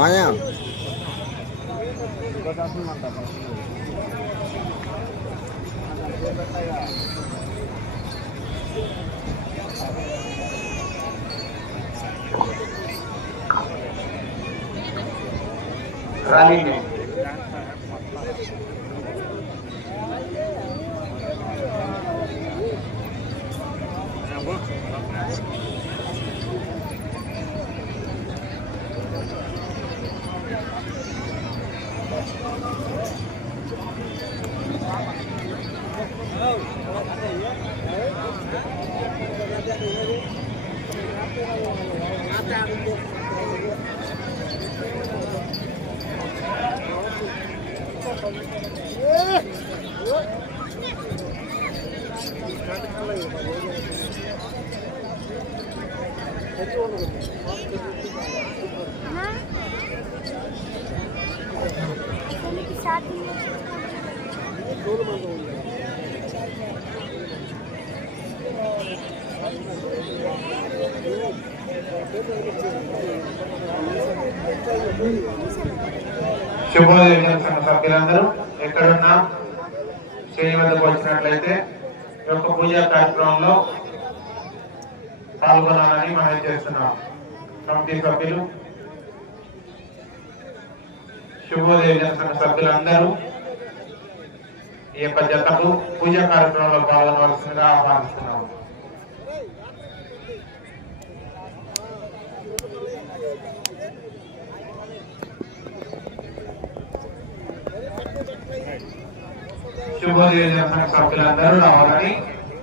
మాయా running శుభోదయం సంఘ సభ్యులందరూ ఎక్కడున్నా? శ్రేణి వద్దకు వచ్చినట్లయితే ఈ యొక్క పూజా కార్యక్రమంలో పాల్గొనాలని మనం చేస్తున్నాం. కమిటీ సభ్యులు శుభోదయ జనసంఘ సభ్యులందరూ ఈ యొక్క జతకు పూజా కార్యక్రమంలో పాల్గొనవలసిందిగా ఆహ్వానిస్తున్నాము శుభోదయ సభ్యులందరూ రావాలని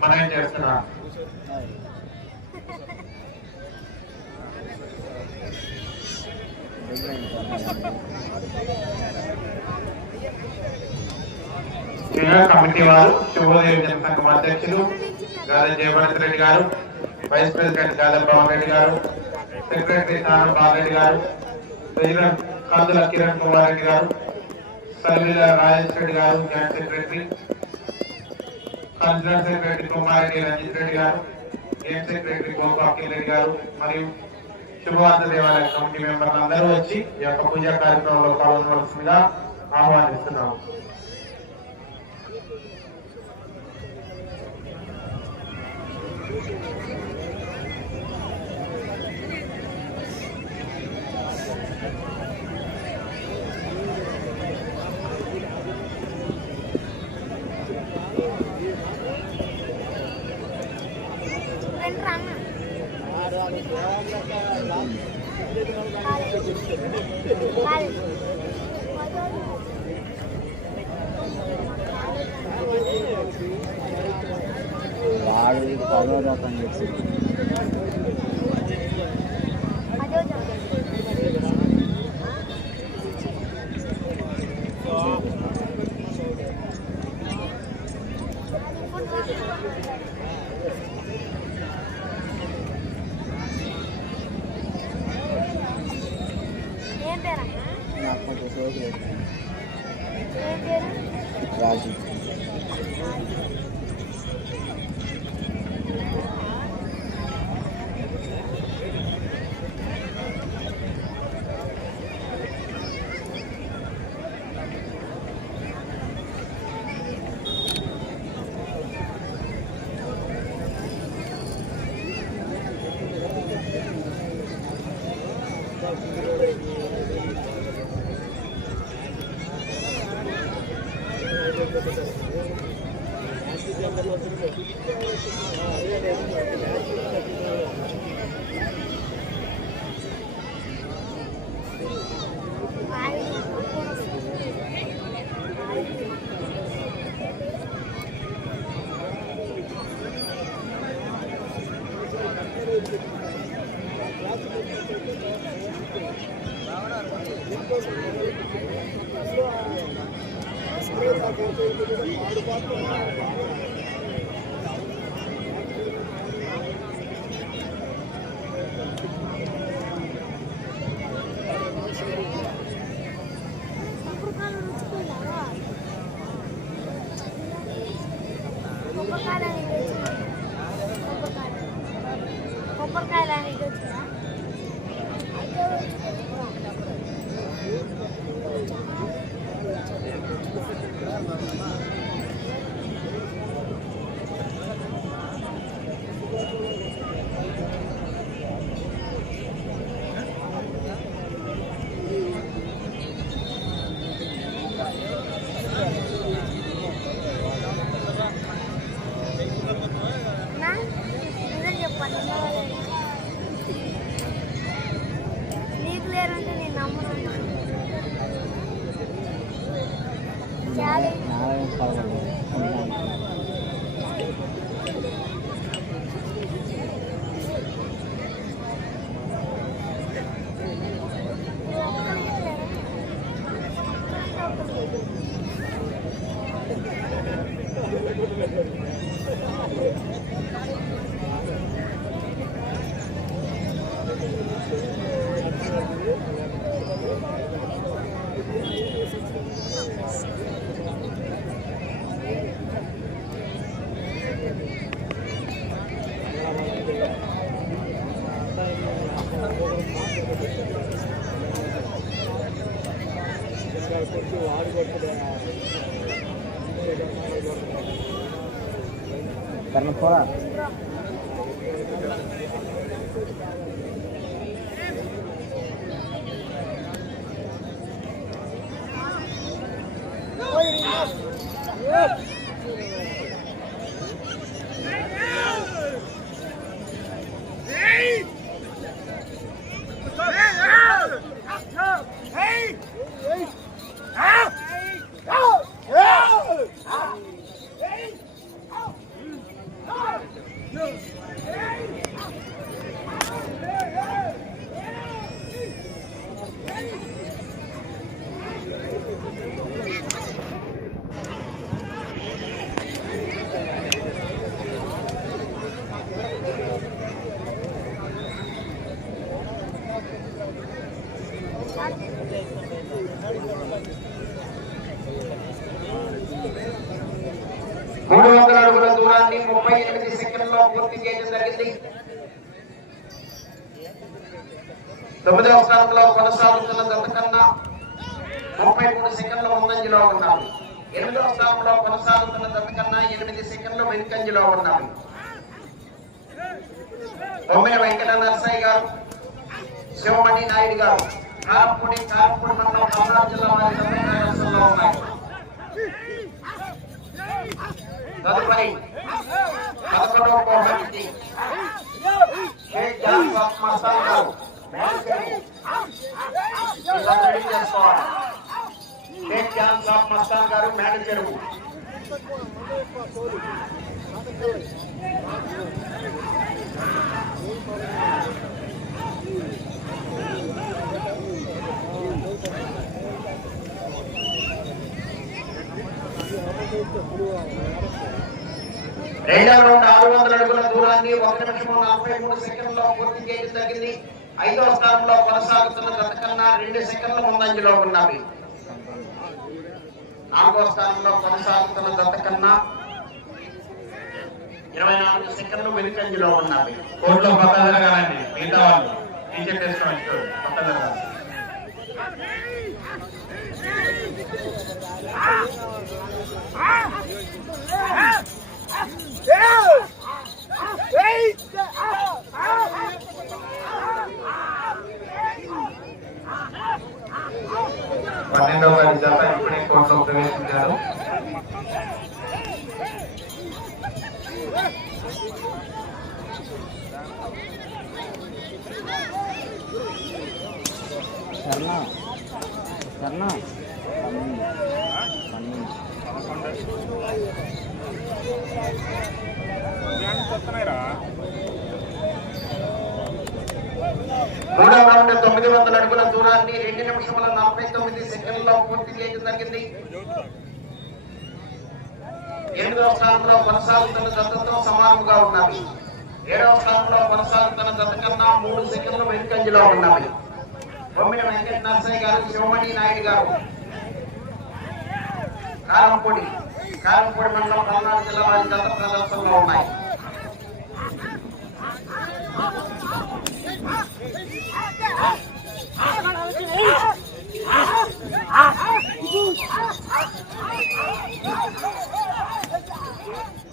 మనం చేస్తున్నాం కమిటీ వారు శుభోదయ జనసంఘం అధ్యక్షులు గాలి జయభరత్ రెడ్డి గారు వైస్ ప్రెసిడెంట్ గాలి పవన్ రెడ్డి గారు సెక్రటరీ నారాయణ బాలరెడ్డి గారు కందుల కిరణ్ కుమార్ రెడ్డి గారు సల్విల రాజేశ్వరి గారు joint secretary concern secretary Kumareddy Ranjith Reddy గారు గేమ్ సెక్రటరీ గోపాకిల్ రెడ్డి గారు మరియు శుభవార్త దేవాలయ కమిటీ మెంబర్లు అందరూ వచ్చి ఈ యొక్క పూజా కార్యక్రమంలో పాల్గొనవలసిందిగా ఆహ్వానిస్తున్నాము. వాడు పదో రకం చేసి ఏం राजू కొంచెం సోకు లేదు. ఏం కర్మ పోరా మూడు వందల అడుగుల దూరాన్ని ముప్పై ఎనిమిది సెకండ్లో పూర్తి చేయడం జరిగింది. తొమ్మిదవ స్థానంలో కొనసాగుతున్న గతకన్నా ముప్పై మూడు సెకండ్ల ముందంజలో ఉన్నాము. ఎనిమిదవ స్థానంలో కొనసాగుతున్న గతకన్నా ఎనిమిది సెకండ్ల వెనుకంజలో ఉన్నాము. తొమ్మిది వెంకట నరసయ్య గారు శివమణి నాయుడు గారు కారంపూడి కారంపూడి మండలం పల్నాడు జిల్లా వారి తొమ్మిది ఉన్నాయి. తదుపరి बाबरों को हटती मैं जान बाप मसल दो मैं करूँ लकड़ी जैसा मैं जान बाप मसल करूँ मैं करूँ Thank you. రెండవ రౌండ్ ఆరు వందల అడుగుల దూరాన్ని ఒక నిమిషం నలభై మూడు సెకండ్లో పూర్తి చేయడం జరిగింది ఐదవ స్థానంలో కొనసాగుతున్న గతకన్నా రెండు సెకండ్ల ముందంజలో ఉన్నవి నాలుగో స్థానంలో కొనసాగుతున్న గతకన్నా ఇరవై నాలుగు సెకండ్లు వెనుకంజలో ఉన్నవి కోర్టులో కొత్త జరగాలండి మిగతా వాళ్ళు టీచర్ చేసుకోవాలి కొత్త జరగాలి పన్నెండవ వారి జత ఇప్పుడే కోర్టులో ప్రవేశించారు కర్ణ కర్ణ పన్నెండు పన్నెండు. మూడవ రౌండ్ తొమ్మిది వందల అడుగుల దూరాన్ని రెండు నిమిషముల నలభై తొమ్మిది సెకండ్లో పూర్తి చేయడం జరిగింది ఎనిమిదవ స్థానంలో కొనసాగుతున్న జతతో సమానంగా ఉన్నవి ఏడవ స్థానంలో కొనసాగుతున్న జత కన్నా మూడు సెకండ్ల వెనుకంజలో ఉన్నవి బొమ్మిన వెంకట నరసయ్య గారు శివమణి నాయుడు గారు. కారంపొడి కారంపొడి మండలం పల్నాడు జిల్లా వారి జత ప్రదర్శనలో ఉన్నాయి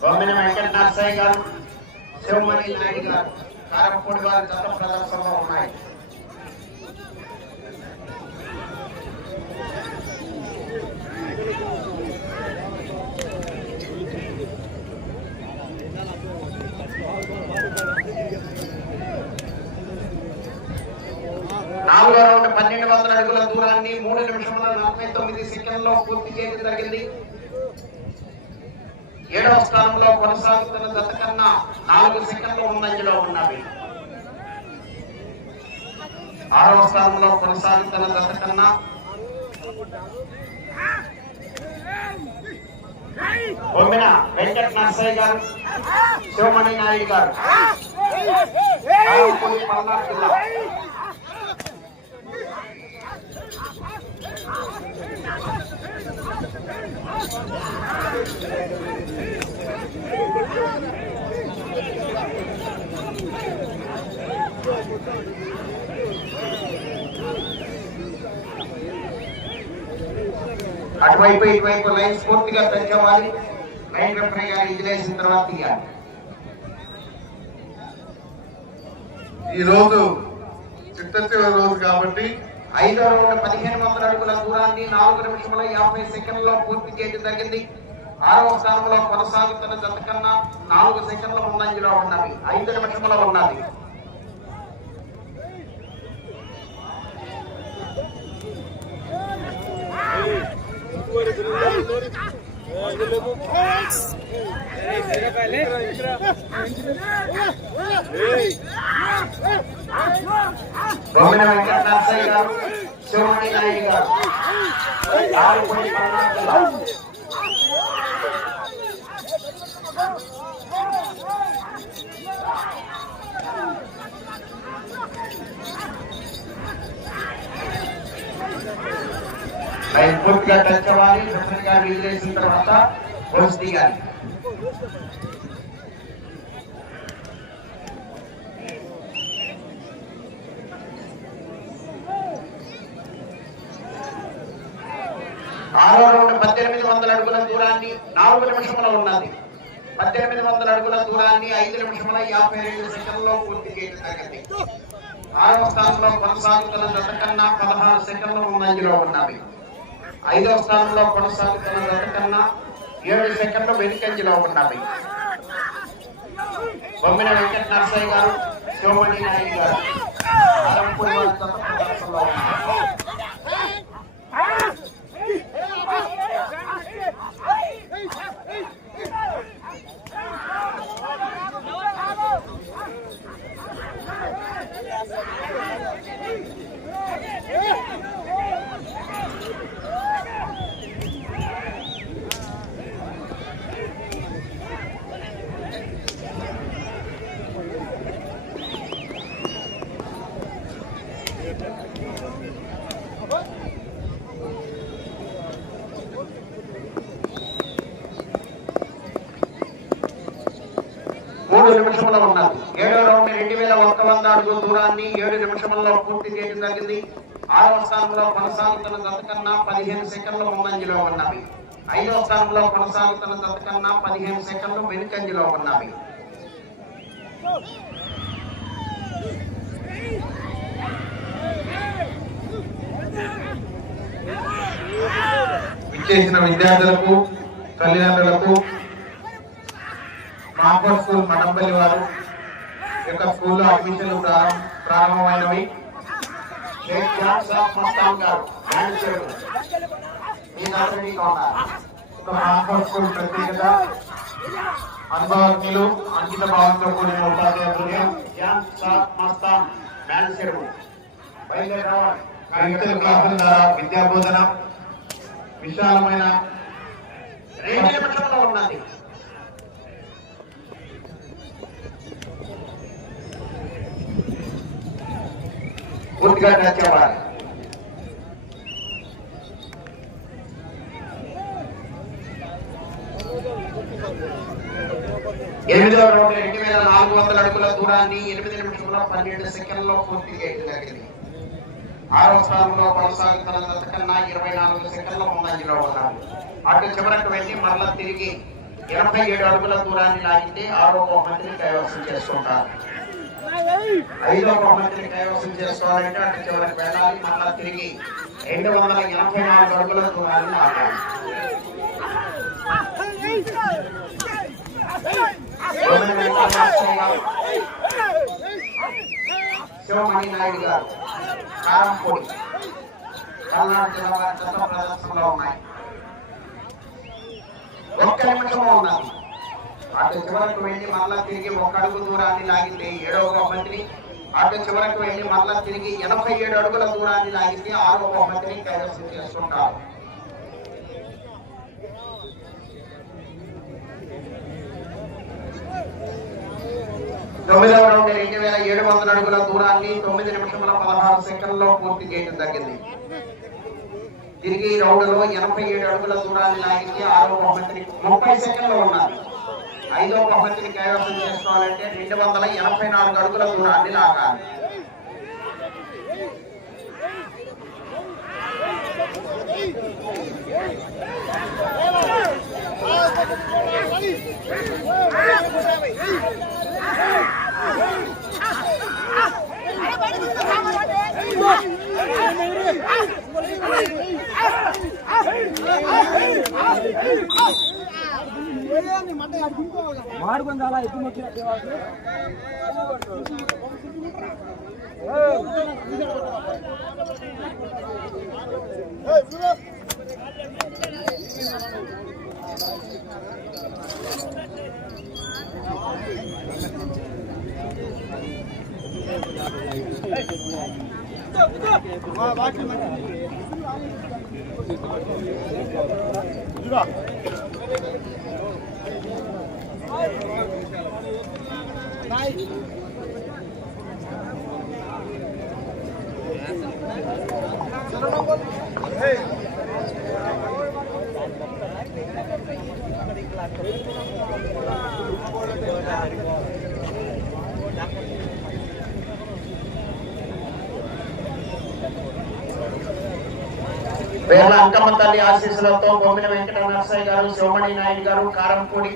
బొమ్మిన వెంకట నరసయ్య గారు శివమణి నాయుడు గారు కారంపొడి వారి జత ప్రదర్శనలో ఉన్నాయి నాలుగో రౌండ్ పన్నెండు వందల అడుగుల దూరాన్ని మూడు నిమిషముల నలభై తొమ్మిది సెకండ్లో పూర్తి చేయడం జరిగింది ఏడవ స్థానంలో కొనసాగుతున్న జత కన్నా నాలుగు సెకండ్లు ముందంజలో ఉన్నవి ఆరవ స్థానంలో కొనసాగుతున్న జత కన్నా బొమ్మిన వెంకట నర్సయ్య గారు శివమణి నాయుడు గారు జిల్లా అటువైపు ఇటువైపు లైన్స్ పూర్తిగా పెంచుకోవాలి లైన్ రెఫరీ గారు ఇంజలేసిన తర్వాత తీయాలి. ఈ చిట్ట చివరి రోజు కాబట్టి ఐదో రౌండ్ పదిహేను వందల అడుగుల దూరాన్ని నాలుగు నిమిషముల యాభై సెకండ్లో పూర్తి చేయడం జరిగింది. ఆరవ స్థానంలో కొనసాగుతున్న జత కన్నా నాలుగు సెకండ్ల ముందంజలో ఉన్నవి. ఐదు నిమిషముల ఉన్నది. బొమ్మిన వెంకట నరసయ్య గారు శివమణి నాయుడు గారు ఆరుపల్లి పల్నాడు లైన్ పూర్తిగా టచ్ అవ్వాలి రెఫరీ గారు విజిలేసిన తర్వాత పోస్ట్ దిగాలి ఆరో రౌండ్ పద్దెనిమిది వందల అడుగుల దూరాన్ని నాలుగు నిమిషంలో ఉన్నది. పద్దెనిమిది వందల అడుగుల దూరాన్ని ఐదు నిమిషముల యాభై రెండు సెకండ్లో పూర్తి చేయడం జరిగింది. ఆరో స్థానంలో కొనసాగుతున్న జత కన్నా పదహారు సెకండ్లు ముందంజలో ఉన్నవి. ఐదవ స్థానంలో కొనసాగుతున్న జత ఏడు సెకండ్ల వెనుకంజలో ఉన్నవి బొమ్మిన వెంకట నరసయ్య గారు శివమణి నాయుడు గారు మూడు నిమిషంలో ఉన్నారు. మూడు ఉన్నది ఏడో రౌండ్ రెండు వేల ఒక్క వంద అడుగు దూరాన్ని ఏడు నిమిషంలో పూర్తి చేయడం జరిగింది. ఆరవ స్థానంలో కొనసాగుతున్న జత పదిహేను సెకండ్లు ముందంజలో ఉన్నవి. ఐదవ స్థానంలో కొనసాగుతున్న జత పదిహేను సెకండ్లు వెనుకంజలో ఉన్నవి. విచ్చేసిన విద్యార్థులకు తల్లిదండ్రులకు మాపూర్ స్కూల్ మఠంపల్లి వారు యొక్క స్కూల్లో అడ్మిషన్లు ప్రారంభమైనవి. షేక్ స్కూల్ ప్రత్యేకత. అనుభవజ్ఞులు అంకిత భావంతో కూడిన ఉపాధ్యాయులుగా జాన్ విశాలమైన రెండు నిమిషంలో ఉన్నది పూర్తిగా టచ్ ఎనిమిదవ రౌండ్ రెండు వేల నాలుగు వందల అడుగుల దూరాన్ని ఎనిమిది నిమిషంలో పన్నెండు సెకండ్లో పూర్తి చేయడం జరిగింది ఆరవ స్థానంలో కొనసాగుతున్న జత కన్నా ఇరవై నాలుగు సెకండ్ల ముందంజలో ఉన్నారు అటు చివరకు వెళ్ళి మరలా తిరిగి ఎనభై ఏడు అడుగుల దూరాన్ని లాగితే ఆరో బహుమతిని కైవసం చేసుకుంటారు ఐదో బహుమతిని కైవసం చేసుకోవాలంటే అటు చివరికి వెళ్ళాలి మరలా తిరిగి రెండు వందల ఎనభై నాలుగు అడుగుల దూరాన్ని లాగాలి గోవింద శివమణి నాయుడు గారు కారంపూడి పల్నాడు జిల్లా వారి చెత్త ప్రదర్శనలో ఉన్నాయి. ఒక్క నిమిషం ఉన్నారు. అటు చివరకు వెళ్ళి మళ్ళా తిరిగి ఒక అడుగు దూరాన్ని లాగింది ఏడవ బహుమతిని. అటు చివరకు వెళ్ళి మళ్ళా తిరిగి ఎనభై ఏడు అడుగుల దూరాన్ని లాగింది ఆరో బహుమతిని కైవసం చేసుకుంటారు తొమ్మిదవ రౌండ్ రెండు వేల ఏడు వందల అడుగుల దూరాన్ని తొమ్మిది నిమిషముల పదహారు సెకండ్లో పూర్తి చేయడం జరిగింది. తిరిగి ఈ రౌండ్లో ఎనభై ఏడు అడుగుల దూరాన్ని లాగించి ఆరో బహుమతిని ముప్పై సెకండ్లు ఉన్నారు. ఐదో బహుమతిని కైవసం చేసుకోవాలంటే రెండు వందల ఎనభై నాలుగు అడుగుల దూరాన్ని లాగాలి. ಮಾಡ್ಕೊಂಡಲ್ಲ ಇದು ಮುಖ್ಯ Hey, మొక్కిన దేవాలయం. పేర్ల అంకమ్మ తల్లి ఆశీస్సులతో బొమ్మిన వెంకట నరసయ్య గారు శివమణి నాయుడు గారు కారంపూడి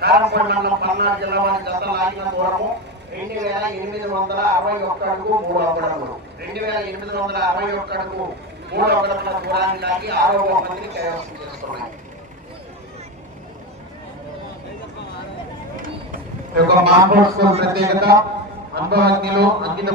కారంపూడి మండలం పల్నాడు జిల్లా వారి జత లాగిన దూరము రెండు వేల ఎనిమిది వందల అరవై ఒక్క అడుగు మూడు అడుగులు రెండు వేల ఎనిమిది వందల అరవై ఒక్క అడుగు మూడు అడుగుల దూరాన్ని లాగి ఆరో బహుమతిని కైవసం చేస్తున్నాయి. యొక్క మాంబోర్డ్ ప్రత్యేకత అనుభవజ్ఞులు అంకిత